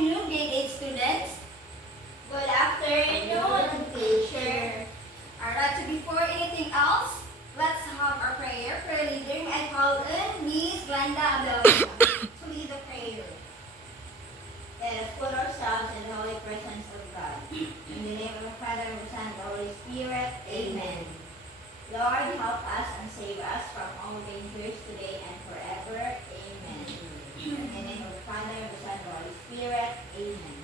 afternoon, grade 8 students. Good afternoon, teacher. Alright, so before anything else, let's have our prayer. Prayer leader, may I call in Miss Glenda Abelita to lead the prayer. Let us put ourselves in the holy presence of God. In the name of the Father, and the Son, and the Holy Spirit. Amen. Lord, help us and save us from all dangers today and forever. Amen. In the name of the Father, and the Son, and the Holy Spirit. Amen.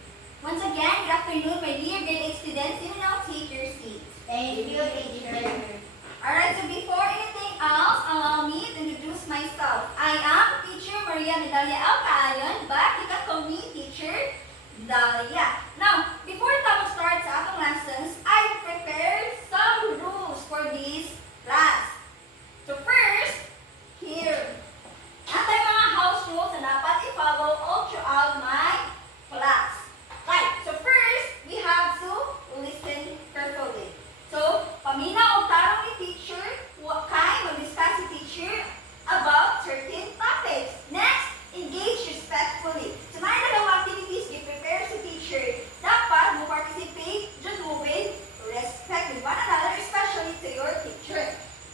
Once again, good afternoon, my dear grade 8 students. You may now take your seats. Thank you, teacher. Alright, so before anything else, allow me to introduce myself. I am Teacher Maria Medalia L. Caayon, but you can call me Teacher Dalia. Now, before tayo start sa atong lessons, I prepared some rules for this class. So first, here, natay mga house rules na dapat i-follow all throughout my class. Right, so first, we have to listen carefully. So, paminaw og tarong ni teacher, kay mag-discuss si teacher about certain topics. Next, engage respectfully. So, may nagawang activities i-prepare si teacher. Dapat mo participate dyan mo with respect with one another, especially to your teacher.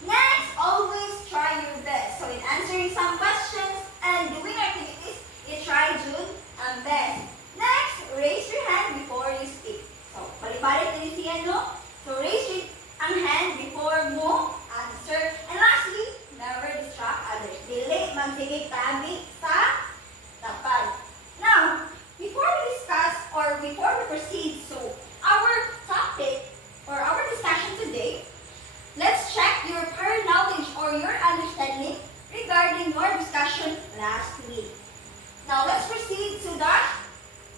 Next, always try your best. So, in answering some questions and doing activities, you try dyan ang best. Next, raise your hand before you speak. So, balik-balik din siya, no? So, raise ang hand before mo answer. And lastly, never distract others. Dili magsigig tabi sa tapad. Now, before we discuss or before we proceed, so our topic or our discussion today, let's check your prior knowledge or your understanding regarding your discussion last week. Now, let's proceed to the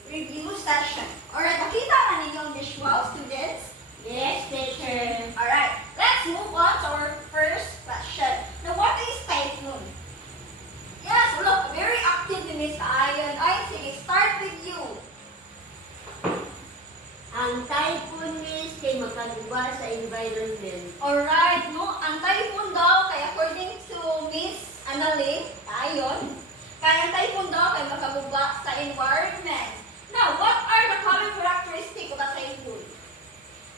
review session. Alright, nakita na ninyong visual, students? Yes, teacher. Alright, let's move on to our first question. Now, what is typhoon? Yes, look, very active in Miss Ayon. I sige, start with you. Ang typhoon means kay makaguba sa environment. Alright, no, ang typhoon daw, kay according to Miss Annalyn Ayon, kaya ang typhoon daw kay makaguba sa environment. Now, what are the common characteristics of a typhoon?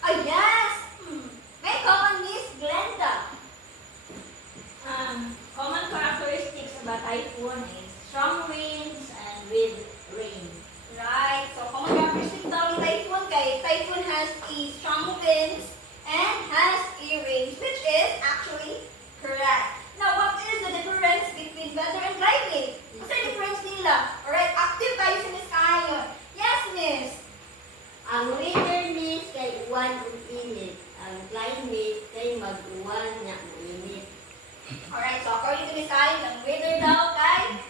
Yes! May call on Miss Glenda. Common characteristics of a typhoon is strong winds and with rain. Right. So, common characteristic daw ng typhoon kay typhoon has a strong winds and has a range, which is actually correct. Now, what is the difference between weather and climate? What's the difference nila? Alright, active kayo si Miss Kayon. Yes, Miss. Ang weather means kay uwan ug init. Ang climate kay mag-uwan nga init. Alright, so according to Miss Kayon, ang weather daw kay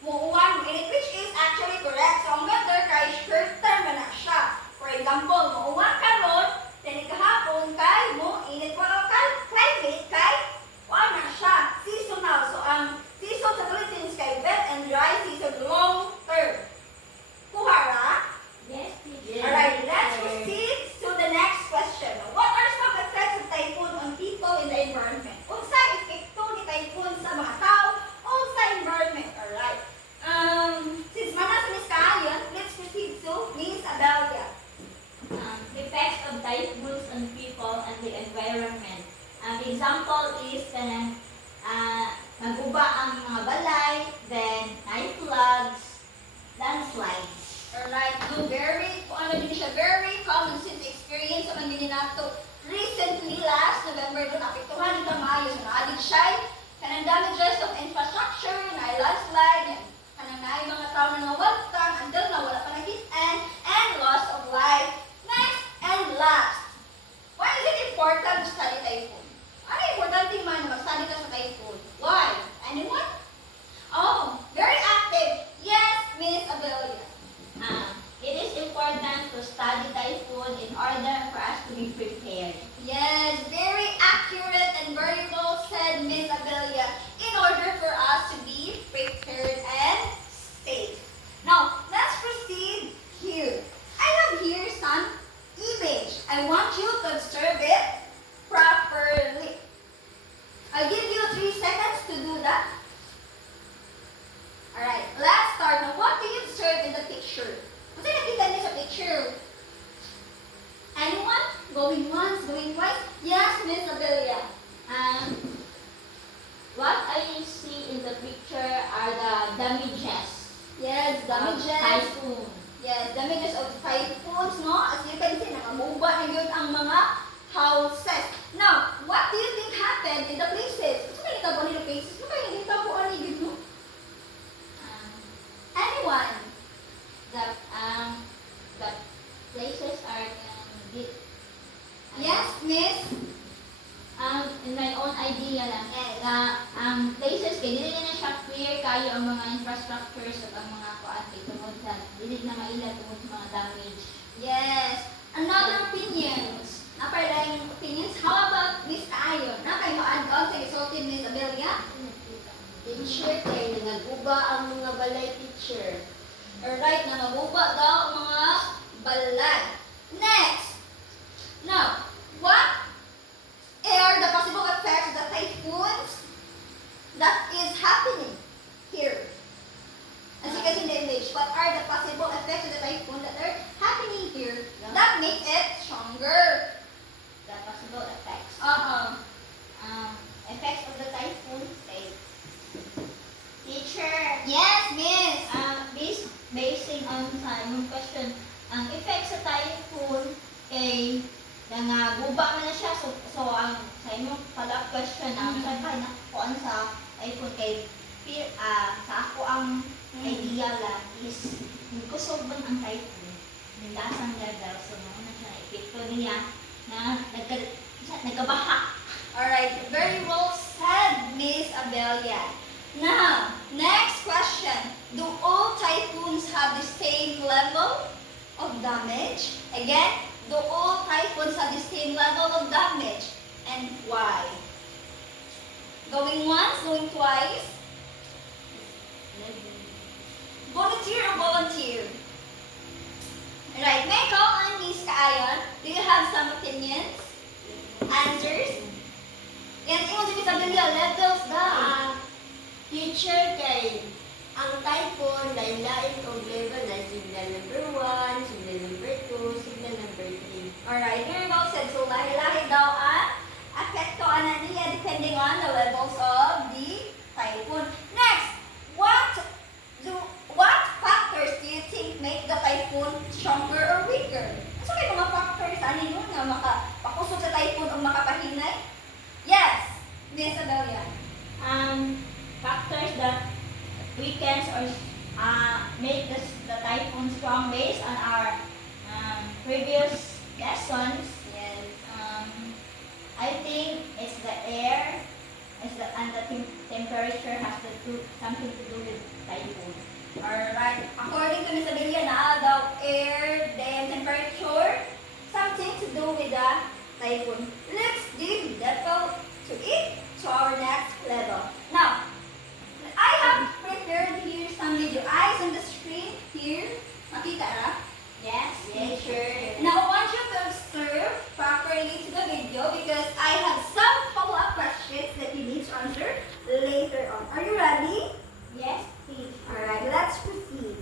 muuwan, mainit, which is actually correct. So, ang weather kay short term na siya. For example, muuwan karon, then kahapon kay mo init mo ang climate kay na siya. Seasonal. So, ang season sa Philippines kay wet and dry season long term. Kuhara? Yes, teacher. Alright, let's proceed to the next question. What are some effects of typhoon on people in the environment? Unsa epekto ni typhoon sa mga tao o sa environment? Alright. Since mana sa Miss Kayon, let's proceed to Miss Abelia. Effects of typhoons on people and the environment. Ang example is kanang naguba ang mga balay, then night floods, landslides. Alright, no, din siya very common sense experience sa mga nato. Recently, last November, doon apektuhan dito maayo sa naadig siya. Kanang damages of infrastructure, na landslide, kanang naay mga tao na nawagtang, until na wala pa nakitaan, and loss of life. Next and last, why is it important to study typhoon? Ano importante man na mag-study ka sa typhoon? Why? Anyone? Oh, very active. Yes, Miss Abelia. It is important to study typhoon in order for us to be prepared. Yes, very accurate and very well said, Miss Abelia, in order for us to be prepared and safe. Now, let's proceed here. I have here some image. I want you to observe it properly. I'll give you 3 seconds to do that. Alright, let's start. Now, what do you observe in the picture? Ano nakita niyo sa picture? Anyone? Going once, going twice? Yes, Miss Abelia. What I see in the picture are the damages. Yes, damages. Typhoon. Yes, damages of typhoons, no? As you can see, nakamuba na yun ang mga houses. Now, what do you think happened in the places? Ano nakita po nila places? Ano kayo nakita po ano yun, no? Um, Anyone? the places are Yes, Miss? in my own idea lang, places kay dili na siya clear kayo ang mga infrastructures at ang mga kuan kay tungod sa dili na maila tungod sa mga damage. Yes. Another opinions. Napadaling opinions. How about Miss Ayon? Kayo add-on sa isultin Miss Abelia? Teacher kay nag-uba ang mga balay teacher. Alright, nangaguba daw ang mga balad. Next. Now, what are the possible effects of the typhoons that is happening here? As you can see in the image, what are the possible effects of the typhoon that are happening here that makes it stronger? The possible effects. Effects of the typhoon kay teacher. Yes, Miss. Basing on sa imong question, ang effects sa typhoon kay nangaguba man na siya so ang sa imong follow-up question sa kay nakuan sa typhoon kay sa ako ang idea lang is kusog man ang typhoon nilasang level so mo na siya epekto niya na nagkabaha. Alright, very well said, Miss Abelia. Now, next question. Do all typhoons have the same level of damage? Again, do all typhoons have the same level of damage? And why? Going once, going twice? Volunteer or volunteer? Alright, may I call on Miss Kaayon? Do you have some opinions? Answers? Yan, ingon si Miss Abelia, levels daw. Teacher kay ang typhoon lain-lain kung level na signal number 1, signal number 2, signal number 3. Alright, very well said. So, lahi-lahi daw ang apektoan na niya depending on the levels of the typhoon. Next, what factors do you think make the typhoon stronger or weaker? Ano kayo mga factors ano yun nga makapakusog sa typhoon o makapahinay? Yes, Miss Abelia. Factors that weakens or make the typhoon strong based on our previous lessons. Yes. I think it's the air, and the temperature has to do something to do with typhoon. Alright. According to Miss Abelia, na daw air, then temperature, something to do with the typhoon. Let's dig level to it to our next level. Now, I have prepared here some video. Eyes on the screen here. Makita ra? Yes, teacher. Now, I want you to observe properly to the video because I have some follow-up questions that you need to answer later on. Are you ready? Yes, teacher. Alright, let's proceed.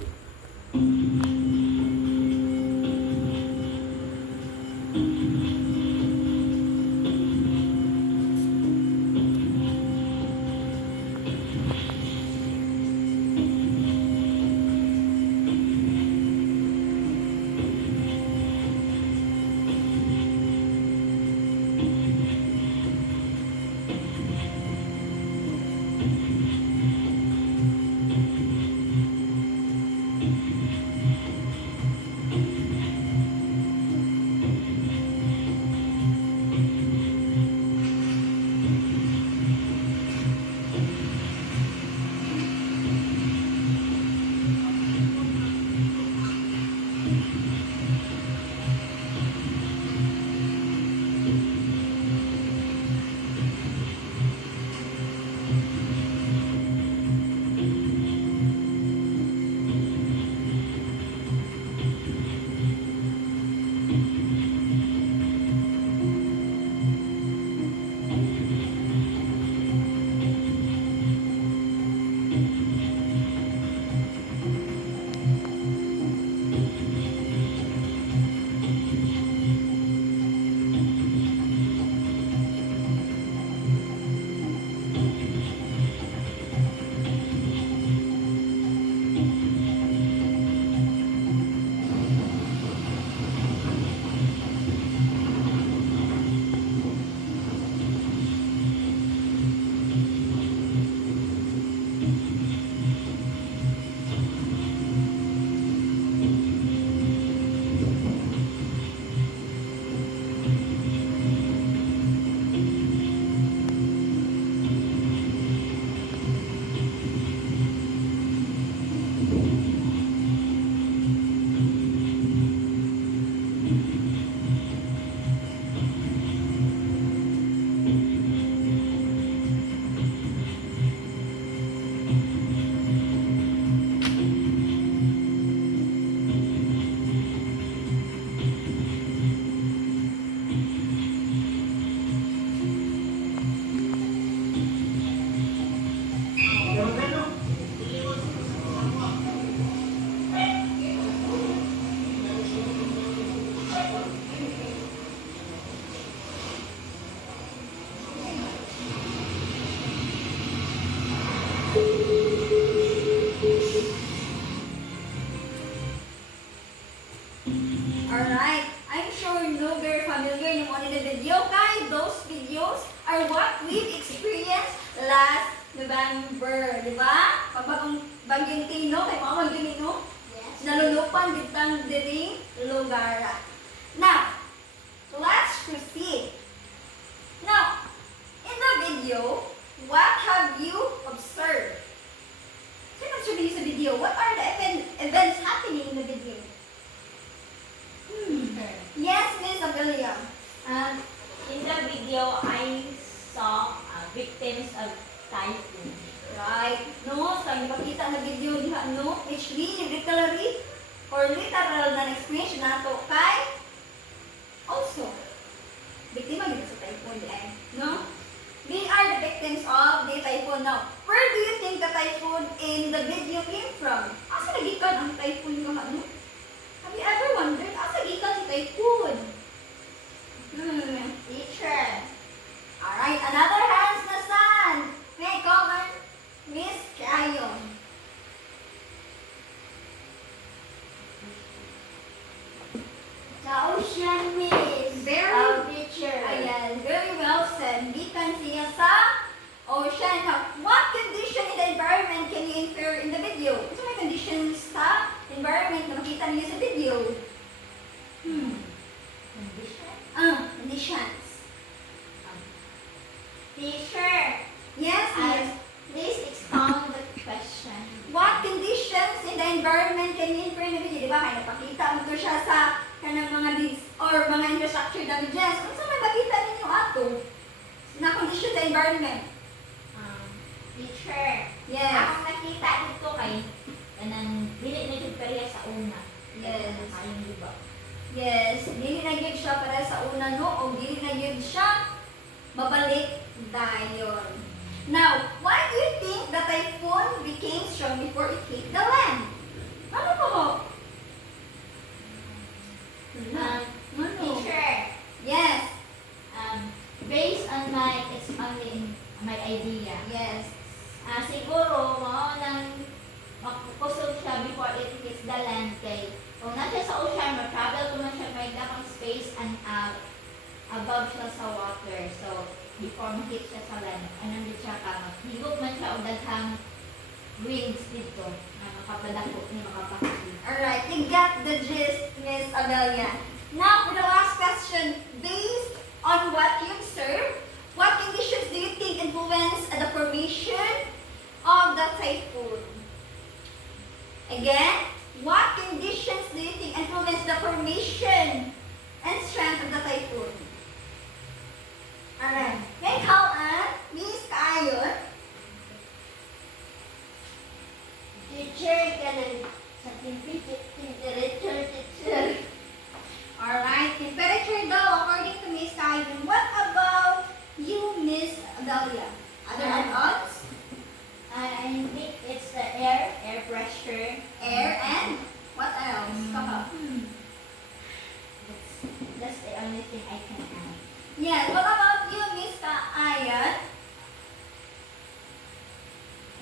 Alright, I'm sure no very familiar yung mga video kay those videos are what we've experienced last November, di ba? Pag bagyong Tino, kay mga bagyong Tino, Yes. nalulupan ditang diring lugar. Now, let's proceed. Now, in the video, what have you observed? Sino observe sa video? What are the events happening in the video? Yes, Miss Amelia. In the video, I saw victims of typhoon. Right. No, sa ipakita na video diha, no? It's really literally or literal na explanation nato kay also biktima nila sa typhoon din, no? We are the victims of the typhoon now. Where do you think the typhoon in the video came from? Asa nagikan ang typhoon nga, no? Have you ever wondered asa gikan si typhoon? Teacher, Alright, another hands na san. May comment, Miss Kayon. Sa ocean, miss. Very- teacher. Ayan, very well said. Gikan siya sa ocean. Now, what condition in the environment can you infer in the video? Ano may conditions sa environment na makita niyo sa video? condition. Conditions. Teacher, Yes, yes. please expound the question. What conditions in the environment can you infer in the video? Di ba? Kaya napakita mo to siya sa kanang mga or mga infrastructure damages. Ano sa may makita ninyo ato? Na condition sa environment? Teacher, Yes. akong nakita dito kay kanang dili na jud pareha sa una. Yes. Ayun di ba? Yes, dili na gyud siya para sa una no o dili na gyud siya mabalik dayon. Now, why do you think the typhoon became strong before it hit the land? Ano po? Ano? Teacher, Yes. based on it's only in my idea. Yes. Siguro mao nang makusog siya before it hits the land kay kung nasa sa ocean, ma-travel ko man siya may dakang space and above siya sa water. So, before ma-hit siya sa land, anong di siya ka, higop man siya o daghang winds dito na makapadako ni makapakit. Alright, you got the gist, Miss Amelia. Now, for the last question, based on what you observed, what conditions do you think influence the formation of the typhoon? Again, what conditions do you think influence the formation and strength of the typhoon? Alright, may call on Miss Kayon. Teacher, kanang sa temperature, teacher. Alright, temperature daw according to Miss Kayon. What about you, Miss Dahlia? Other add-ons? I think it's the air pressure. Air and what else? Kaka. That's the only thing I can add. Yes, what about you, Miss Ayan?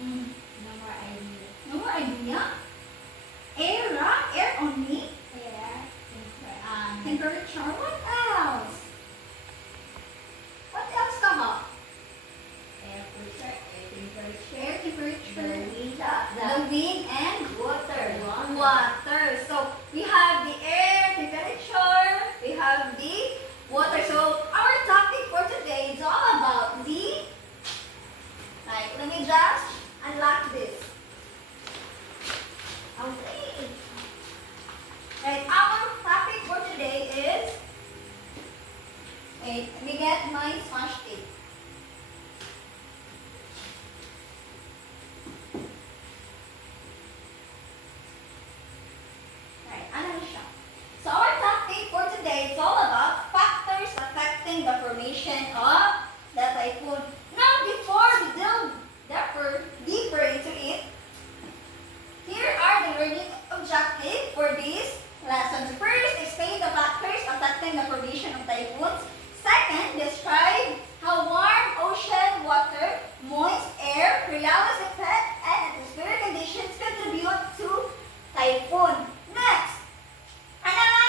No more idea. No more idea? Air, air only? Temperature, what else? What else, Kaka? Air pressure, air temperature, Air temperature, the the wind and water. water. So we have the air temperature, we have the water. So our topic for today is all about the, like, let me just unlock this. Okay. Right, our topic for today is, wait, let me get my sponge cake. Right, ano na siya? So our topic for today is all about factors affecting the formation of the typhoon. Now, before we delve deeper into it, here are the learning objectives for this lesson. First, explain the factors affecting the formation of typhoons. Second, describe how warm ocean water, moist air, Coriolis effect, and atmospheric conditions contribute to typhoon. Next, analyze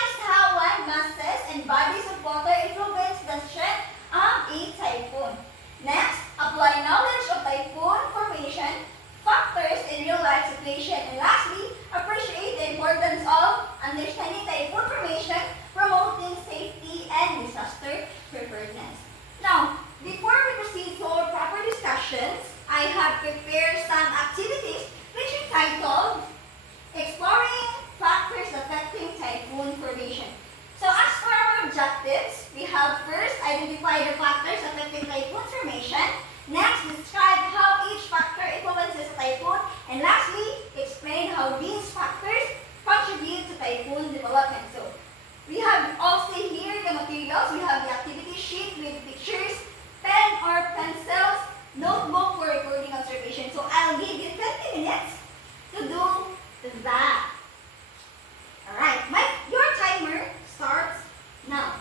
formation. So as for our objectives, we have first identify the factors affecting typhoon formation. Next, describe how each factor influences a typhoon. And lastly, explain how these factors contribute to typhoon development. So we have also here the materials. We have the activity sheet with pictures, pen or pencils, notebook for recording observation. So I'll give you 20 minutes to do that. Alright, your timer starts now.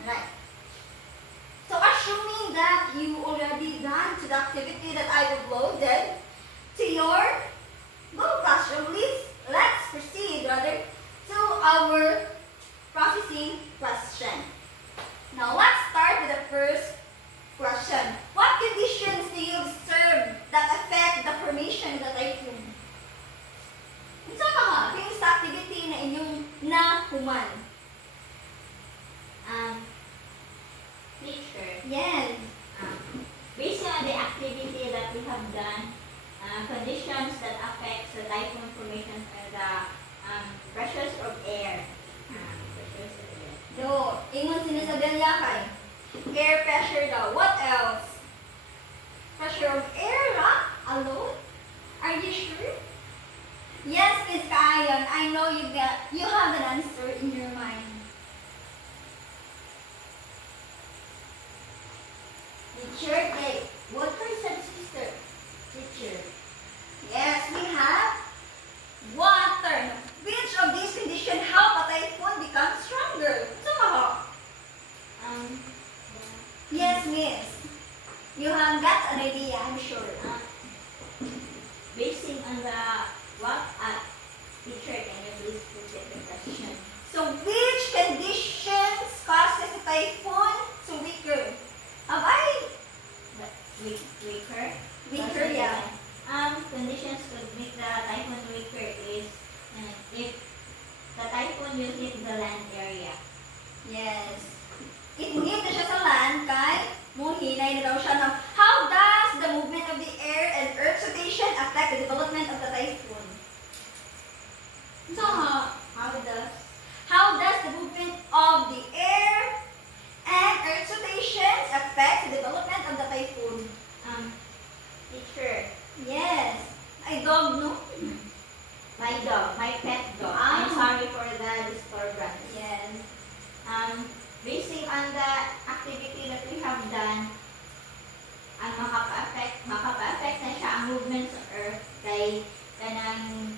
Alright. So assuming that you already done to the activity that I uploaded to your Google Classroom, let's proceed rather to our processing question. Now let's start with the first question. What conditions do you observe that affect the formation of the typhoon? Unsa ka kung sa activity na inyong nahuman? Teacher, Yes. based on the activity that we have done, conditions that affects the typhoon formation are the pressures of air. Pressures of air. Do, ingon sinasabihan niya kay air pressure daw. What else? Pressure of air, alone? Are you sure? Yes, Miss Kaayon. I know you have an answer in your mind. Teacher, water subsister. Teacher. Yes, we have water. Which of these conditions help a typhoon become stronger? So, yes, Miss. You have got an idea, I'm sure. Basing on the what teacher, can you please repeat the question? So, which conditions causes a typhoon to weaker? Have I? Weaker. Weaker, yeah. Conditions to make the typhoon weaker is if the typhoon will hit the land area. Yes. If hit na siya sa land, kay muhinay na daw siya ng how does the movement of the air and earth rotation affect the development of the typhoon? So, how does the movement of the air and earth rotations affect the development of the typhoon? Teacher, Yes. I don't know. my dog, my pet dog. Ah. I'm sorry for the disturbance. Yes. Basing on the activity that we have done, ang makapa-affect na siya ang movement sa earth kay ang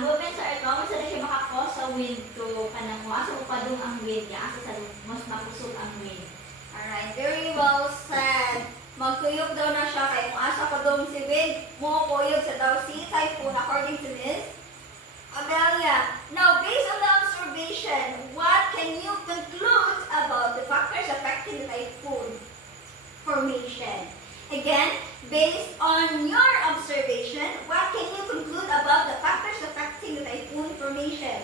movement sa earth mo sa siya makakos sa wind to kanang mo asa upadong ang wind niya asa sa mas mapusog ang wind. Alright, very well said. Magkuyog daw na siya kay kung asa pa daw si wind, mo kuyog sa daw si typhoon according to Miss Amelia. Now, based on the observation, what can you conclude about the factors affecting the typhoon formation? Again, based on your observation, what can you conclude about the factors affecting the typhoon formation?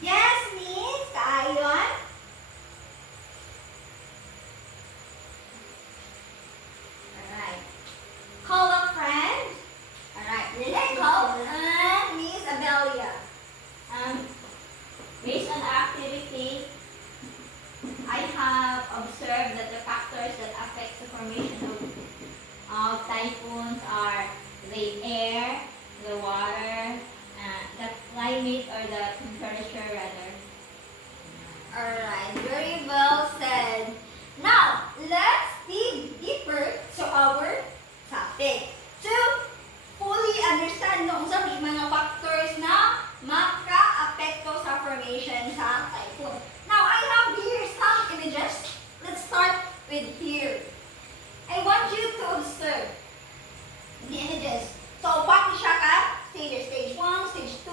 Yes, Miss Kaayon? Alright. Call a friend. Alright, let's call Miss Amelia. Based on our activity, I have observed that the factors that affect the formation of typhoons are the air, the water, the climate or the temperature rather. Alright, very well said. Now, let's dig deeper to our topic. To fully understand kung sa mga factors na maka-apekto sa formation sa typhoon. Now, I have here some images. Let's start with here. I want you to observe the images. So, bakit siya ka? Stage 1, stage 2,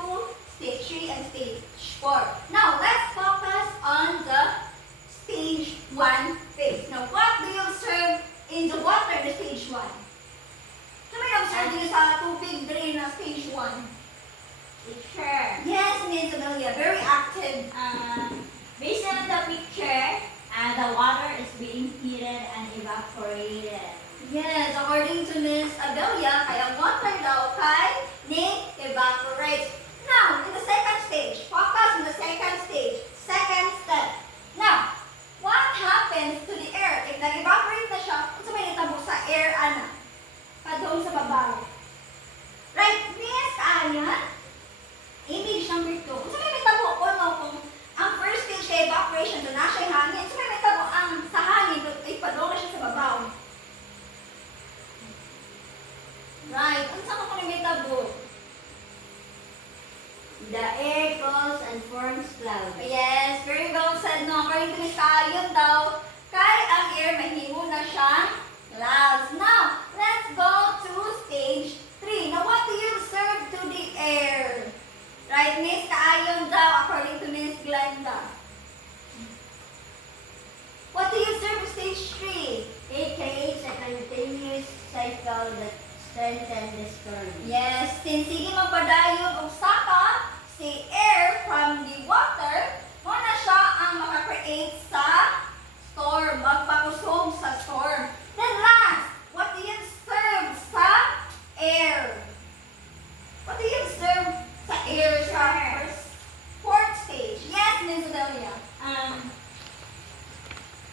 stage 3, and stage 4. Now, let's focus on the stage 1 phase. Now, what do you observe in the water in the stage 1? So, may observe niyo sa tubig drain na stage 1? Teacher, Yes, Miss Amelia, very active. based on the picture, the water is being heated and evaporated. Yes, according to Miss Amelia, kaya water daw kay doon sa babaw. Right, Miss Ayan? Image number 2. Kung saan may tabo ko, no, kung ang first stage kay evaporation, doon na siya hangin. So may tabo ang sa hangin, ay padong na siya sa babaw. Right, kung saan ko may tabo? The air cools and forms clouds. Yes, very well said, no. According to Miss Ayan daw, kay ang air, mahimo na siyang clouds. Now, let's go to stage 3. Now, what do you observe to the air? Right, Miss Kaayon daw, according to Miss Glenda. What do you observe to stage 3? It creates a continuous cycle that strengthens the storm. Yes, since sige magpadayon og saka si air from the water, mo na siya ang makakreate sa storm, magpakusog sa storm. Then last, what do you observe sa air? What do you observe sa air sa fourth stage? Yes, Ms. Odelia.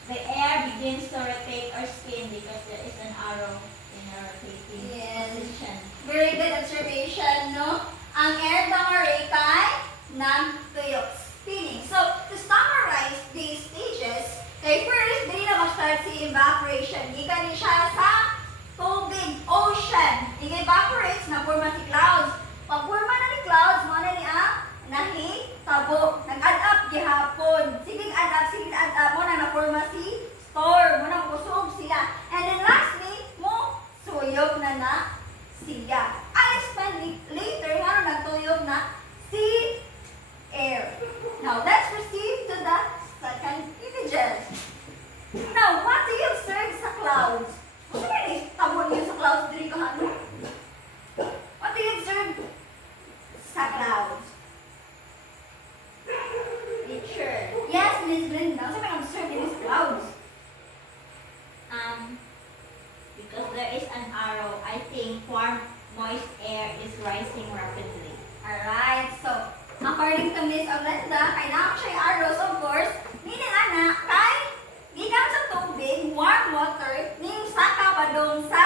The air begins to rotate or spin because there is an arrow in a rotating Yes. position. Very good observation, no? Ang air daw maray kay ng tuyok, spinning. So, to summarize these stages, kay first, dili na mag-start si evaporation. Gikan ni siya sa tubig, ocean. I-evaporates na forma si clouds. Pag forma na ni clouds, mo na niya nahitabo. Nag-add up gihapon. Sige add up mo na na-forma si storm. Mo na kusog siya. And then lastly, mo suyog na siya. I explain later nga nagtuyog na si air. Now, let's proceed to the second images. Now, what do you observe sa clouds? Ano ba yung tabo niyo sa clouds? Diri ka ano? What do you observe sa clouds? Teacher, Yes, Miss Linda. Ano ba yung observe niyo sa clouds? because there is an arrow, I think warm, moist air is rising rapidly. Alright, so, according to Miss Olenda, kailangan siya yung arrows, of course. Meaning, anak, kay gikan sa tubig, warm water, ning saka pa doon sa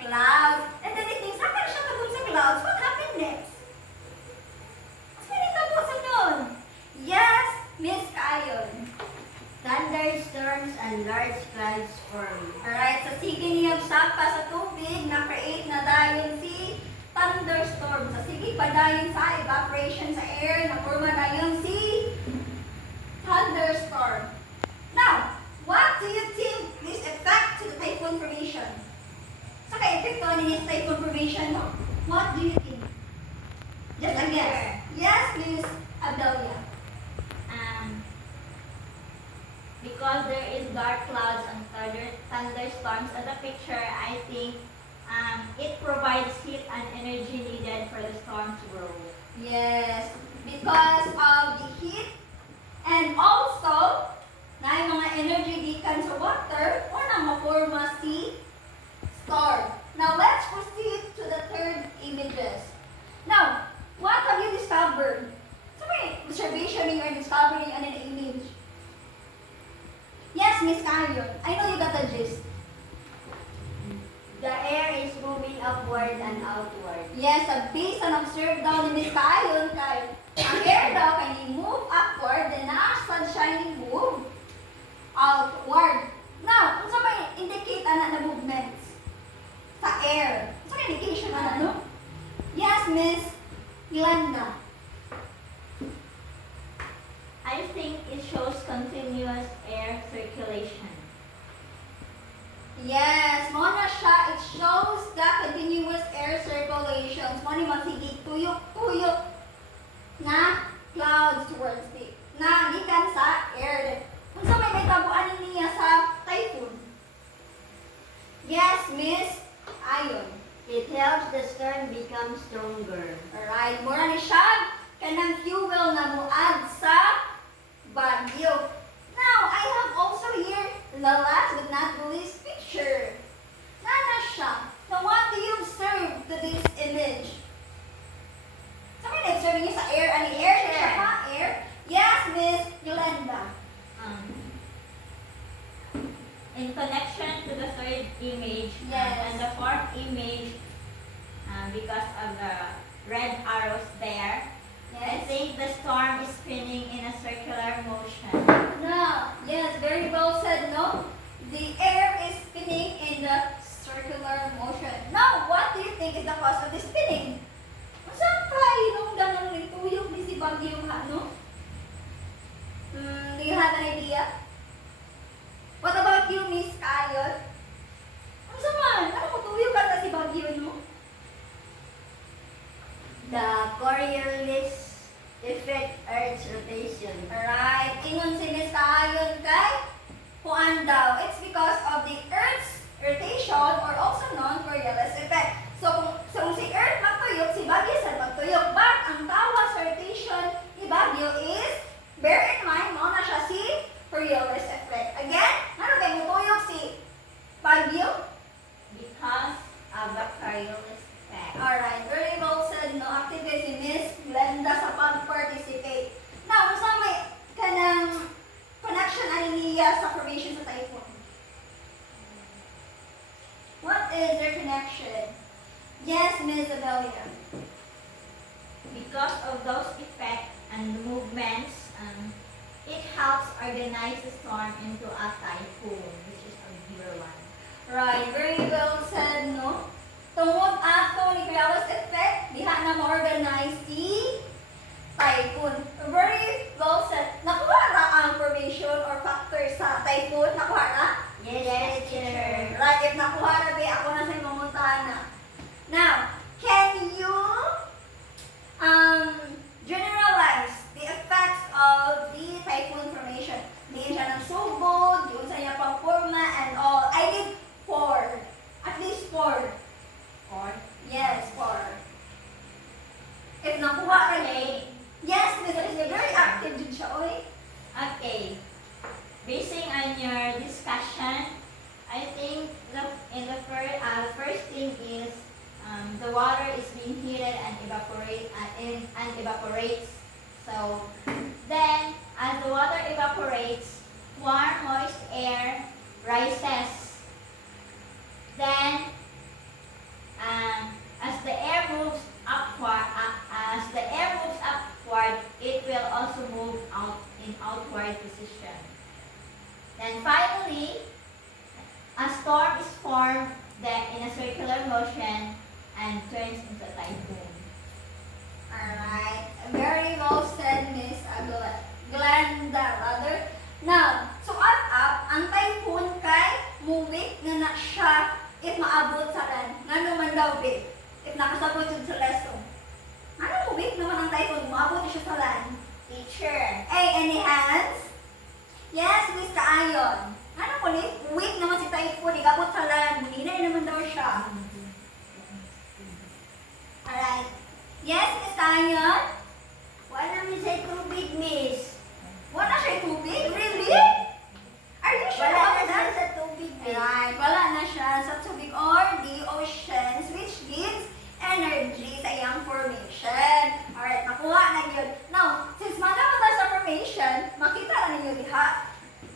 clouds. And then, if ning saka siya pa doon sa clouds, what happened next? What's pinitabo sa doon? Yes, Miss Kayon. Thunderstorms and large clouds form. Alright, so sige niyang saka sa tubig, na-create na dayon si thunderstorm. So sige pa dayon sa evaporation sa air, na-forma na yun si thunderstorm. Now, what do you think this effect to the typhoon formation? So kay epekto ni typhoon formation, no? What do you think? Just a guess. Yes, Miss Adelia. Because there is dark clouds and thunderstorms in the picture, I think it provides heat and energy needed for the storm to grow. Yes, because of the heat and also na yung mga energy gikan sa water o na maporma si storm. Now, let's proceed to the third images. Now, what have you discovered? So, may observation you are discovering an image. Yes, Miss Kayon. I know you got the gist. The air is moving upward and outward. Yes, based on observed daw ni Miss Kayon, kay ang air daw kay ni move upward, then na sunshine move outward. Now, kung sa may indicate na movements sa air, sa indication na no? Yes, Miss Glenda. I think it shows continuous air circulation. Yes, mo na siya. It shows the continuous air circulation. Mo ni masigig tuyok-tuyok na clouds towards the na gikan sa air. Kung sa may tabuan niya sa typhoon. Yes, Miss Ayon. It helps the storm become stronger. Alright, mura ni siya kanang fuel na muad sa bagyo. Now, I have also here the last but not the least picture. Nana siya. Now, what do you observe to this image? Sa may na-observe niyo sa air? Ano air? Siya pa? Air? Yes, Miss Yolanda. In connection to the third image Yes. and the fourth image because of the red arrows there. I Yes. think the storm is spinning in a circular motion. No. Yes, very well said, no? The air is spinning in the circular motion. Now, what do you think is the cause of the spinning? Saan pa inungdan ng lituyok ni si Bagyo nga, no? Do you have an idea? What about you, Miss Kayot? Ano saman? Ano ko tuyok ka sa si Bagyo, no? The Coriolis effect Earth's rotation. Alright, ingon si Miss Kayot kay kuan daw. It's because of the Earth's rotation or also known Coriolis effect. So kung si Earth magtuyok, si Bagyo sa magtuyok. But ang tawa sa rotation ni Bagyo is, bear in mind, mo na siya si Coriolis effect. Again, ano kay mutuyok si Bagyo? Because of the Coriolis effect. Alright, very well said, no? Active kay si Miss Glenda sa pag-participate. Now, kung saan may kanang connection ani niya sa formation sa typhoon? What is their connection? Yes, Ms. Amelia. Because of those effects and movements, it helps organize the storm into a typhoon, which is a bigger one. Right, very well said, no? Tungod ato ni Coriolis effect, diha na ma-organize si typhoon. Very well said. Nakuha na ang formation or factor sa typhoon? Nakuha na? Yes, teacher. Right, if nakuha na, be, ako na sa mamuntahan na. Now, can you generalize the effects of the typhoon formation? Diin siya ng sugod, yun sa niya pang forma and all. I need 4. At least 4. Or, Yes, 4. If nakuha ka okay. yes, Miss Alicia, very active din siya, oy. Okay. Basing on your discussion, I think the first thing is the water is being heated and evaporates. So then, as the water evaporates, warm, moist air rises. Then, as the air moves upward, it will also move out in outward position. Then finally, a storm is formed in a circular motion and turns into a typhoon. Alright, very well said, Miss Glenda, rather. Now, so up, ang typhoon kay moving na siya if maabot sa land. Nga naman daw, babe, if nakasabot yun sa lesson. Ano moving naman ang typhoon? Maabot siya sa land. Teacher, Hey, any hands? Yes, Miss Kaayon. Ano ko weak naman si typhoon, ikabot sa land. Bulinay naman daw siya. Alright. Yes, Miss Kaayon? Wala naman sa tubig, miss. Wala siya tubig? Really? Are you sure Wala about na siya that? sa tubig, miss. Right, wala na siya sa tubig or the oceans which gives energy sa iyang formation. Alright, nakuha na yun. Now, since madama sa formation, makita na ninyo diha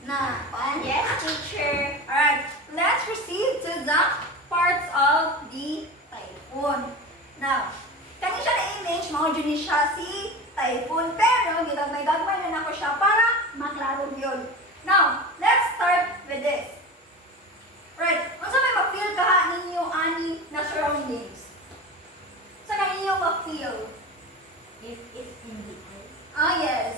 na pan. yes, teacher. Alright, let's proceed to the parts of the typhoon. Now, kani siya na image, mao dyan siya si typhoon, pero gagmay-gagmay na nako siya para maklaro yun. Now, let's start with this. Right, kung sa may ma-feel ka ninyo ani na surroundings. Sa kanino ma-feel? If it's in the air. Ah, yes.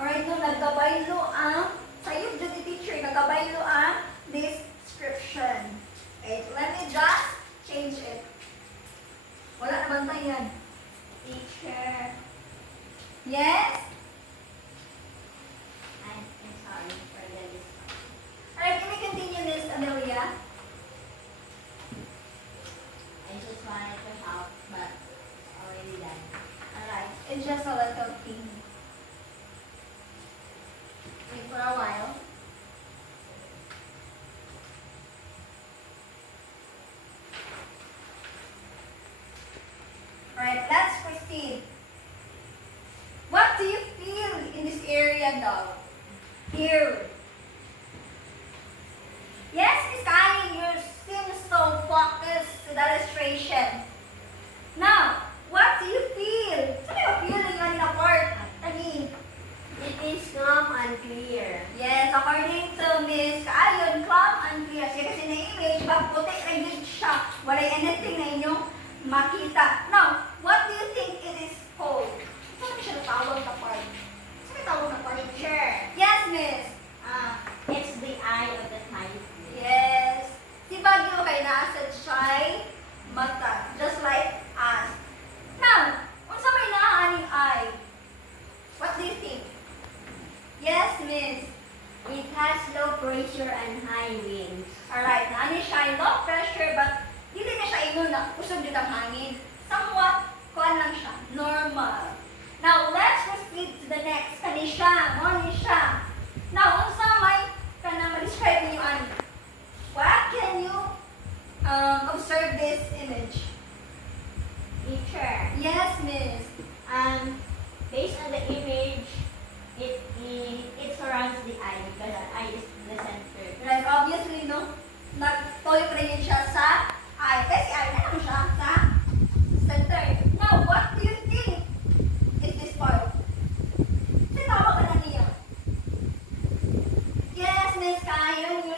Alright, no, nagkabaylo ang, sa'yo, duty teacher, nagkabaylo ang description. Wait, let me just change it. Wala na bantay yan. Teacher, Yes? I'm sorry for the discussion. Alright, can we continue, Miss Amelia? I just wanted to help, but it's already done. Alright, it's just a little thing. Wait for a while. Alright, let's proceed. What do you feel in this area now? Here. ba? Puti rin siya. Wala anything na inyong makita. Now, what do you think it is called? Saan siya natawag na part? Saan may tawag na part? Teacher, Yes, miss. it's the eye of the typhoon. Yes. Si Bagyo kay nasa siya'y mata. Just like us. Now, kung sa may naaaning eye, what do you think? Yes, miss. It has low pressure and high winds. Alright, naani siya low pressure but hindi na siya ingon na kusog dito ang hangin. Somewhat, kuan lang siya, normal. Now, let's proceed to the next. Kani siya, money siya. Now, kung sa may kanang ma-describe niyo ani, what can you observe this image? Teacher, Yes, miss. based on the image, it surrounds the eye because the eye is the center. Right, obviously, no? Nagtoy pa rin siya sa eye. Kasi eye na lang siya sa center. Now, what do you think is this part? Sinawa ka na niya. Yes, Miss Kayon, you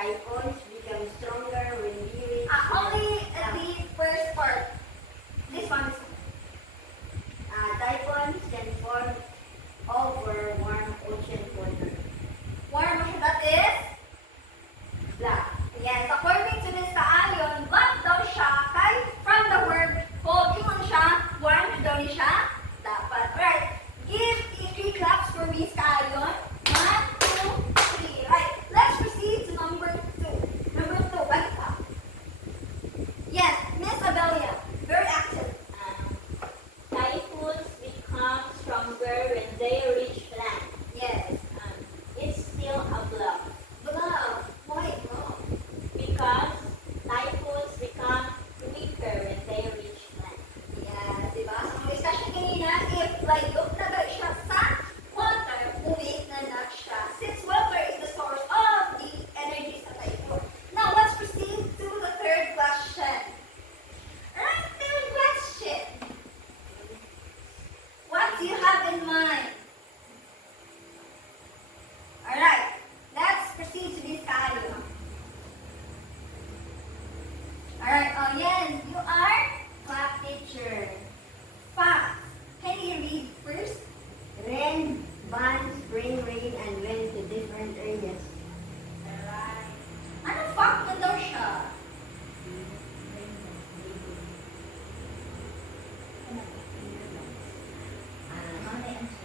typhoons become stronger when we reach Only the first part. This one. typhoons can form over warm ocean water. Warm ocean, that is? Black. Yes, according to Miss Kaayon, what daw siya kay from the word cold, ingon siya, warm daw ni siya, dapat. Alright, give 3 claps for Miss Kaayon. 1, 2, 3. Right, let's proceed to number 2. Number 2, balik up. Yes, Miss Abelia, very active. Typhoons become stronger when they reach land. Yes. It's still a bluff Bluff. Why no? because typhoons become weaker when they reach land. Yes, diba? Sa mga discussion kanina, if layok na ba siya sa water, uwi na siya. Since water is the source of the energy sa typhoon. Now, let's proceed to the third question. Alright, third question. What do you have in mind? Alright, let's proceed to this tayo. Alright, oh yes, you are Fact teacher. fast. Can you read first? Rain bands bring rain and wind to different areas. Ano fact na daw siya?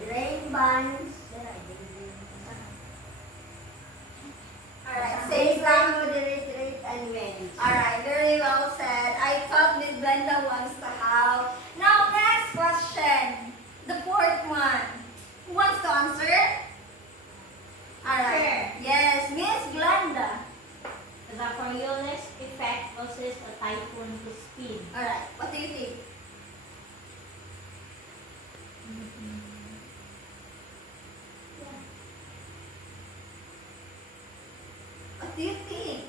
Rain bands Alright, say say rain moderate rate and wind. Alright, very well said. I thought Miss Glenda wants to have. Now, next question. The fourth one. Who wants to answer? Alright. Yes, Miss Glenda. The Coriolis effect causes a typhoon to spin. Alright, what do you think? What do you think?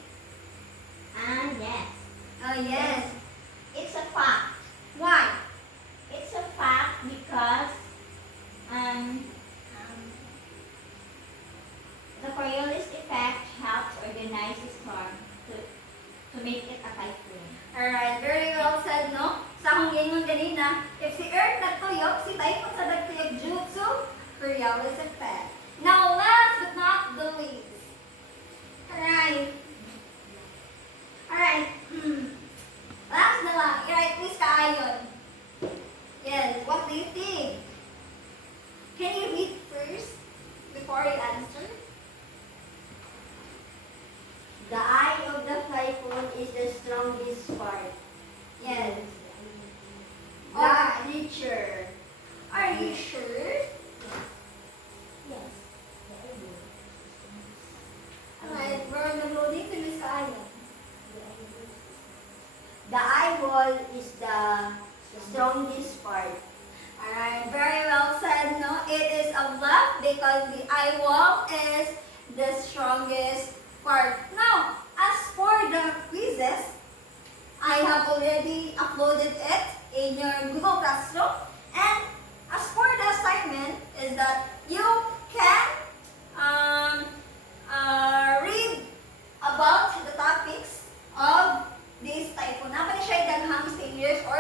Yes. Oh, yes. It's a fact. Why? It's a fact because the Coriolis effect helps organize a storm to make it a typhoon. Alright, very well said, no? Sa akong gingon ganina, if si Earth nagtuyok, si Typhoon sa nagtuyok jutsu, Coriolis effect. Now, last but not the least. Alright. Alright. Last na lang. Alright, please Kaayon. Yes, what do you think? Can you read first before you answer? The eye of the typhoon is the strongest part. Yes. Black nature. Are you sure? Yes. Alright, we're nag-loading to Miss Kaayon. The eyeball is the strongest part. Alright, very well said, no? It is a bluff because the eye wall is the strongest part. Now, as for the quizzes, I have already uploaded it in your Google Classroom. And as for the assignment is that you can read about the topics of this typhoon. Napali siya daghang stages or